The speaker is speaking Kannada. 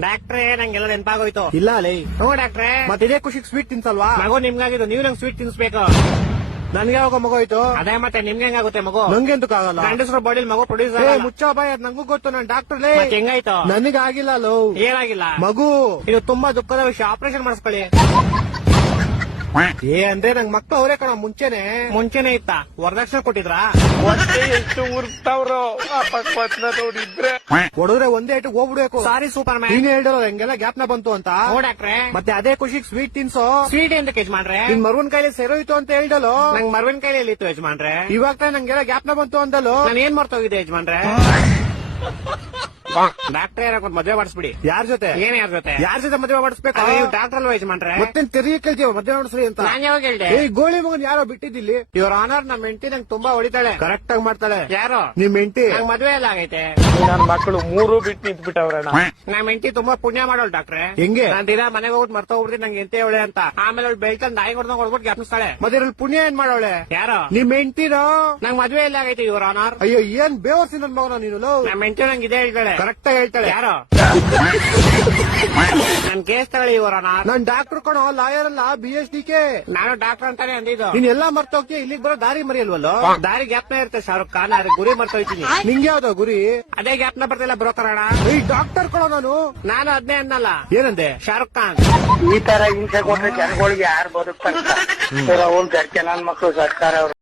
ಡಾಕ್ಟ್ರೇ ನಂಗೆಲ್ಲ ನೆನಪಾಗೋಯ್ತು. ಇಲ್ಲ ಲೈ ಹ್ಞೂ ಡಾಕ್ಟ್ರೇ. ಮತ್ತೆ ಇದೇ ಖುಷಿಗೆ ಸ್ವೀಟ್ ತಿನ್ಸಲ್ವಾ? ಮಗು ನಿಮ್ಗಾಗಿದ್ದು, ನೀವು ನಂಗೆ ಸ್ವೀಟ್ ತಿನ್ಸ್ಬೇಕು. ನನ್ಗೆ ಯಾವಾಗ ಮಗು ಆಯ್ತು? ಅದೇ ಮತ್ತೆ ನಿಮ್ಗೆ ಹೆಂಗಾಗುತ್ತೆ ಮಗು? ನಂಗೆಂತಕ್ ಆಗಲ್ಲ. ಗಂಡಸ್ರ ಬಾಡಿಲ್ ಮಗು ಪ್ರೊಡ್ಯೂಸ್ ಮುಚ್ಚ ಬಾಯ್, ಅದ್ ನಂಗೂ ಗೊತ್ತು, ನಾನ್ ಡಾಕ್ಟರ್ ಲೇ. ಹೆಂಗಾಯ್ತು? ನನಗೆ ಆಗಿಲ್ಲ ಲೋ. ಏನಾಗಿಲ್ಲ ಮಗು ಇದು ತುಂಬಾ ದುಃಖದ ವಿಷಯ. ಆಪರೇಷನ್ ಮಾಡಿಸ್ಕೊಳ್ಳಿ. ಅಂದ್ರೆ ನಂಗ್ ಮಕ್ಳು ಅವರೇ ಕಣ ಮುಂಚೆನೆ ಇತ್ತ ವರದಕ್ಷಿಣೆ ಕೊಟ್ಟಿದ್ರಾ? ಎಷ್ಟು ಉರ್ತಾವ್ರು ನೋಡಿದ್ರೆ ಹೊಡೆದ್ರೆ ಒಂದೇ ಏಟು ಹೋಗ್ಬಿಡ್ಬೇಕು. ಸಾರಿ ಸೂಪರ್ ಮ್ಯಾನ್. ನೀನ್ ಹೇಳಿರೋ ಹೆಂಗೆಲ್ಲ ಜ್ಞಾಪನ ಬಂತು ಅಂತ. ಹ್ಞೂ ಡಾಕ್ಟ್ರೇ. ಮತ್ತೆ ಅದೇ ಖುಷಿಗೆ ಸ್ವೀಟ್ ತಿನ್ಸೋ. ಸ್ವೀಟ್ ಎಂತ ಯಜಮಾನ್ರೆ? ನಿನ್ ಮರುವನ್ ಕೈಲಿ ಸೆರೋಯ್ತು ಅಂತ ಹೇಳ್ದಲ್ಲೋ. ನಂಗ್ ಮರ್ವಿನ ಕೈಲಿ ಇತ್ತು ಯಜಮಾನ್ರೆ. ಇವಾಗ ತಾನೇ ನಂಗೆಲ್ಲ ಜ್ಞಾಪನ ಬಂತು ಅಂದಲ್ಲೋ. ನಾನು ಏನ್ ಮರ್ತೋಗಿದೆ ಯಜಮಾನ್ರೆ? ಡಾಕ್ಟ್ರೇ ಒಂದು ಮದುವೆ ಮಾಡಿಸ್ಬಿಡಿ. ಯಾರ ಜೊತೆ? ಏನ್ ಯಾರ ಜೊತೆ? ಯಾರ ಜೊತೆ ಮದುವೆ ಮಾಡಿಸ್ಬೇಕು? ನೀವು ಡಾಕ್ಟರ್ ಅಲ್ವಾ ಯಜಮಾನ್ರೆ? ಮತ್ತೆ ತೆರಿಗೆ ಕೇಳ್ತೀವ ಮದುವೆ ಮಾಡಿಸ್ರಿ ಅಂತ. ನಾನ್ ಯಾವಾಗ ಹೇಳ್ದೆ? ಈ ಗೋಳಿ ಮಗನ್ ಯಾರೋ ಬಿಟ್ಟಿದ್ದಿಲ್ಲಿ. ಇವ್ರ ಆನರ್ ನಮ್ಮ ಹೆಂಡತಿ ನಂಗೆ ತುಂಬಾ ಹೊಡಿತಾಳೆ. ಕರೆಕ್ಟ್ ಆಗಿ ಮಾಡ್ತಾಳೆ. ಯಾರು? ನಿಮ್ ಹೆಂಡತಿ. ನಂಗ್ ಮದ್ವೆ ಎಲ್ಲ ಆಗೈತೆ. ನನ್ ಮಕ್ಕಳು ಮೂರು ಬಿಟ್ಟು ನಿಂತ್ಬಿಟ್ಟವ್ರಣ್ಣ. ನಮ್ಮ ಹೆಂಡತಿ ತುಂಬಾ ಪುಣ್ಯ ಮಾಡೋಳು ಡಾಕ್ಟ್ರೆ. ಹೆಂಗೆ? ನಾನ್ ದಿನ ಮನೆಗೆ ಹೋಗ್ಬಿಟ್ಟು ಮರ್ತ ಹೋಗ್ಬಿಡ್ತೀನಿ ನಂಗೆ ಎಂತ ಅವಳೆ ಅಂತ. ಆಮೇಲೆ ಅವ್ಳು ಬೆಳ್ತಂದ್ ನಾಯಿ ಹೊಡ್ದಂಗ್ ಹೊಡ್ಬಿಟ್ಟು ಜ್ಞಾಪಿಸ್ತಾಳೆ. ಮತ್ತೆ ಇದ್ರಲ್ಲಿ ಪುಣ್ಯ ಏನ್ ಮಾಡೋಳೆ? ಯಾರು? ನಿಮ್ ಹೆಂಡತಿನೋ? ನಂಗ್ ಮದ್ವೆ ಎಲ್ಲ ಆಗೈತೆ ಇವ್ರ ಆನರ್. ಅಯ್ಯೋ ಏನ್ ಬೇವರ್ಸಿ ನನ್ ಮಗನ ನೀನು. ನಮ್ಮ ಹೆಂಡತಿ ನಂಗೆ ಇದೇ ಹೇಳ್ತಾಳೆ. ಕರೆಕ್ಟ್ ಆಗಿ ಹೇಳ್ತಾಳೆ. ಯಾರು? ನನ್ ಕೇಸ್ ತಗೊಳ್ಳಿ ಇವ್ರ ಆನರ್. ನಾನ್ ಡಾಕ್ಟರ್ ಕಣೋ, ಲಾಯರ್ ಅಲ್ಲ, BSDK. ನಾನು ಡಾಕ್ಟರ್ ಅಂತಾನೆ ಅಂದಿದ್ದು. ನೀನ್ ಎಲ್ಲಾ ಮರ್ತೋಗ್ತೀಯ, ಇಲ್ಲಿಗೆ ಬರೋ ದಾರಿ ಮರಿಯಲ್ವಲ್ಲೋ. ದಾರಿ ಗ್ಯಾಪ್ನ ಇರುತ್ತೆ ಶಾರುಖ್ ಖಾನ್, ಅದ್ರ ಗುರಿ ಮರ್ತೋಯ್ತೀನಿ. ನಿಂಗೆ ಯಾವ್ದೋ ಗುರಿ? ಅದೇ ಗ್ಯಾಪ್ನ ಬರ್ತಿಲ್ಲ ಬ್ರೋಕರ್ ಅಣ್ಣ. ಈ ಡಾಕ್ಟರ್ ಕಣೋ ನಾನು ಅದ್ನೇ ಅನ್ನಲ್ಲ. ಏನಂದೆ? ಶಾರುಖ್ ಖಾನ್. ಈ ತರ ಹಿಂಸೆ ಕೊಟ್ರೆ ಜನಗಳಿಗೆ ಯಾರು ಬದುಕ್ತಾರೆ? ಅವ್ನ್ ಗರ್ಕೆ ನನ್ ಮಕ್ಕಳು ಸರ್ಕಾರ ಅವ್ರು